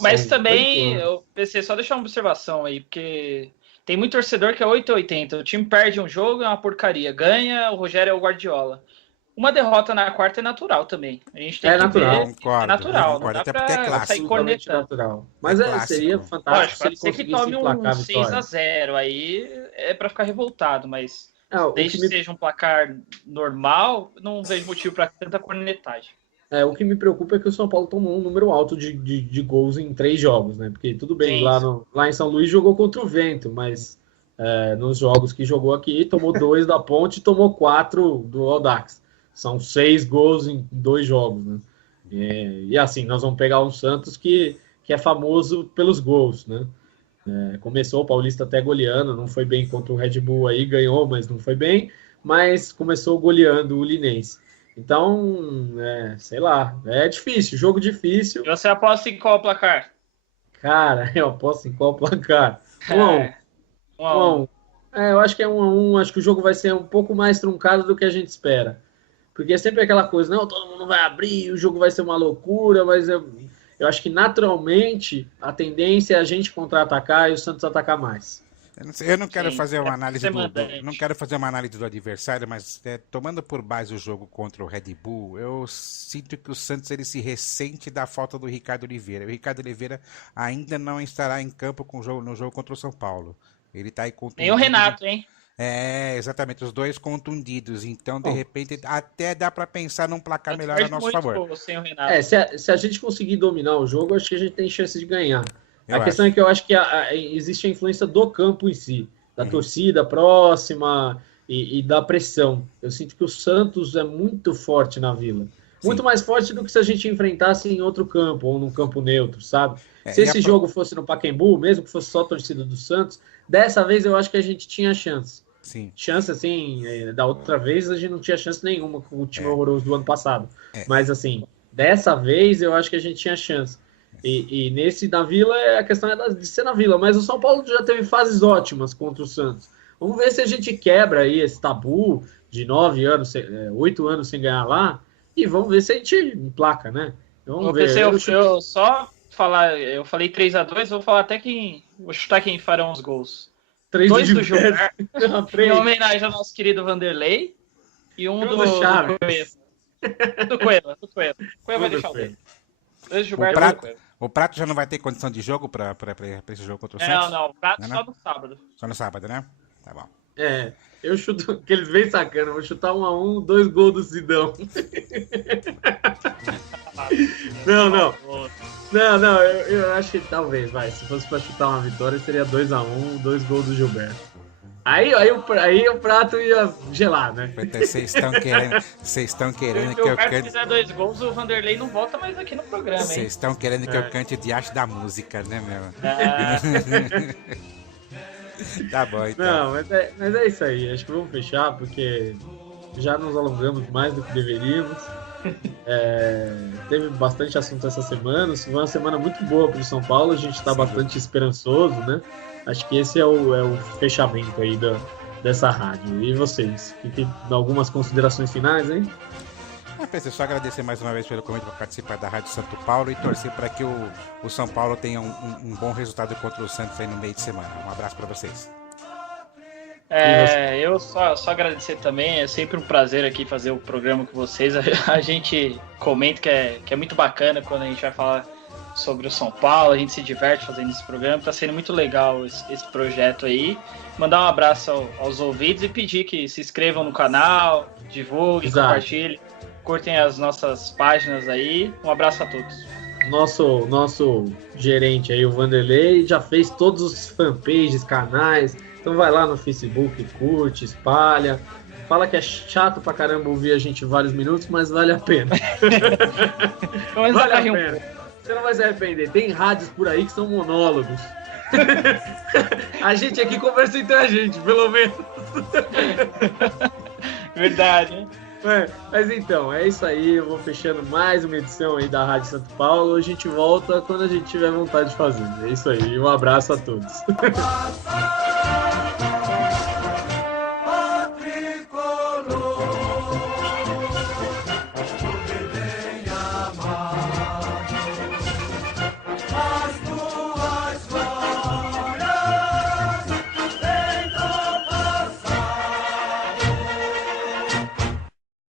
Mas também, eu pensei, só deixar uma observação aí, porque tem muito torcedor que é 8-80. O time perde um jogo, é uma porcaria. Ganha, o Rogério é o Guardiola. Uma derrota na quarta é natural também. A gente tem que natural. ver. É natural. Não dá até porque é pra clássico. sair cornetando. Natural. Mas seria fantástico. Pode ser que tome um 6-0. Aí é pra ficar revoltado, mas desde que seja um placar normal, não vejo motivo pra tanta cornetagem. O que me preocupa é que o São Paulo tomou um número alto de gols em 3 jogos, né? Porque tudo bem, lá em São Luís jogou contra o Vento, mas nos jogos que jogou aqui, tomou 2 da Ponte e tomou 4 do Audax. São 6 gols em 2 jogos, né? E assim, nós vamos pegar um Santos que é famoso pelos gols, né? Começou o Paulista até goleando, não foi bem contra o Red Bull aí, ganhou, mas não foi bem, mas começou goleando o Linense. Então, sei lá, é difícil, jogo difícil. E você aposta em qual placar? Cara, eu aposto em qual placar? 1-1. 1-1. Eu acho que é 1-1, acho que o jogo vai ser um pouco mais truncado do que a gente espera. Porque é sempre aquela coisa, não, todo mundo vai abrir, o jogo vai ser uma loucura, mas eu acho que naturalmente a tendência é a gente contra-atacar e o Santos atacar mais. Eu não quero fazer uma análise não quero fazer uma análise do adversário, mas tomando por base o jogo contra o Red Bull, eu sinto que o Santos ele se ressente da falta do Ricardo Oliveira. O Ricardo Oliveira ainda não estará em campo no jogo contra o São Paulo. Ele está aí contundido. Nem o Renato, hein? Exatamente, os dois contundidos. Então, de repente, até dá para pensar num placar melhor a nosso favor. Se a gente conseguir dominar o jogo, acho que a gente tem chance de ganhar. A questão é que eu acho que existe a influência do campo em si, da torcida próxima e da pressão. Eu sinto que o Santos é muito forte na Vila. Muito mais forte do que se a gente enfrentasse em outro campo, ou num campo neutro, sabe? Se esse jogo fosse no Pacaembu, mesmo que fosse só a torcida do Santos, dessa vez eu acho que a gente tinha chance. Sim. Chance, assim, da outra vez a gente não tinha chance nenhuma com o time horroroso do ano passado. Mas, assim, dessa vez eu acho que a gente tinha chance. E nesse da Vila, a questão é de ser na Vila. Mas o São Paulo já teve fases ótimas contra o Santos. Vamos ver se a gente quebra aí esse tabu de 8 anos sem ganhar lá. E vamos ver se a gente emplaca, né? Vamos ver. Eu só falar, eu falei 3-2, vou falar vou chutar quem farão os gols. 2 do Gilberto, em homenagem ao nosso querido Vanderlei, e um do Cueva. Do Cueva vai deixar o dele. 2 do Gilberto e do Cueva. O Prato já não vai ter condição de jogo para esse jogo contra o Santos? Não, o Prato só no sábado. Só no sábado, né? Tá bom. Eu chuto, que eles vêm sacando, vou chutar 1-1, 2 gols do Sidão. Não, eu acho que talvez, se fosse pra chutar uma vitória, seria 2-1, 2 gols do Gilberto. Aí o Prato ia gelar, né? Vocês estão querendo que eu cante... Se fizer 2 gols, o Vanderlei não volta mais aqui no programa, hein? Vocês estão querendo que eu cante o diacho da música, né, meu? Tá bom, então. Não, mas é isso aí. Acho que vamos fechar, porque já nos alongamos mais do que deveríamos. Teve bastante assunto essa semana. Foi uma semana muito boa para o São Paulo. A gente está bastante esperançoso, né? Acho que esse é o fechamento aí dessa rádio. E vocês? Algumas considerações finais, hein? PC, só agradecer mais uma vez pelo convite para participar da Rádio Santo Paulo e torcer para que o São Paulo tenha um bom resultado contra o Santos aí no meio de semana. Um abraço para vocês. Eu só agradecer também, é sempre um prazer aqui fazer o programa com vocês. A gente comenta que é muito bacana quando a gente vai falar sobre o São Paulo, a gente se diverte fazendo esse programa, tá sendo muito legal esse projeto aí. Mandar um abraço aos ouvintes e pedir que se inscrevam no canal, divulguem, compartilhem, curtem as nossas páginas aí. Um abraço a todos. Nosso gerente aí, o Vanderlei, já fez todos os fanpages, canais. Então vai lá no Facebook, curte, espalha. Fala que é chato pra caramba ouvir a gente vários minutos, mas vale a pena. Vale a pena. Você não vai se arrepender. Tem rádios por aí que são monólogos. A gente aqui conversa entre a gente, pelo menos. Verdade, hein? Mas então, é isso aí. Eu vou fechando mais uma edição aí da Rádio Santo Paulo. A gente volta quando a gente tiver vontade de fazer. É isso aí. Um abraço a todos.